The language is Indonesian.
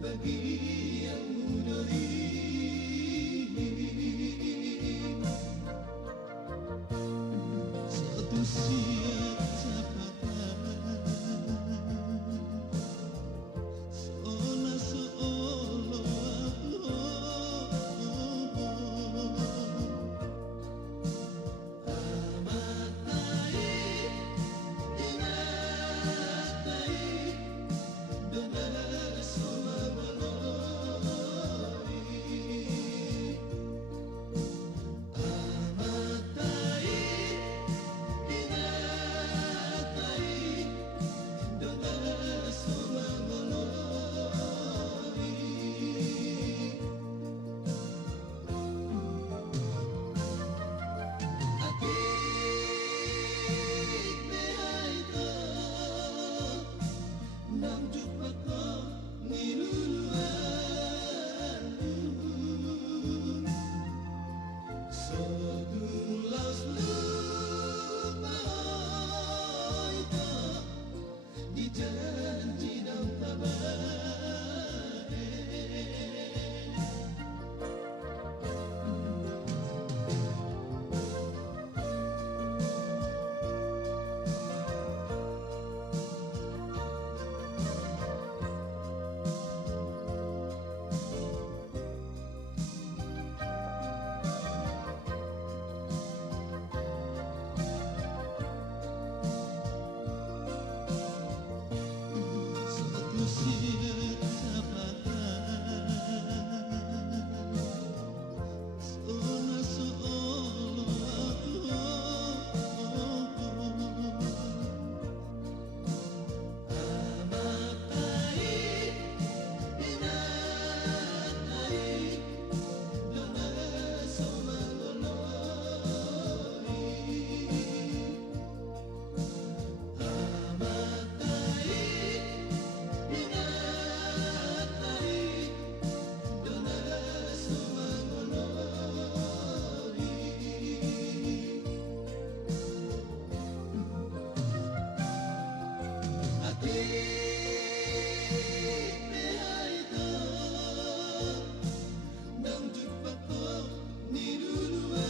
bagi yang muda ini, satu siap capatan seolah amatai inatai dengan soma baloi amatai inatai dengan soma baloi atik behaita nang jumpa kau ngiluluan sedulas lupa itu di janji dan tabah siap capatan amatai inatai dengan soma baloi amatai inatai dengan soma baloi atik behaita nang jumpa kau ngiluluan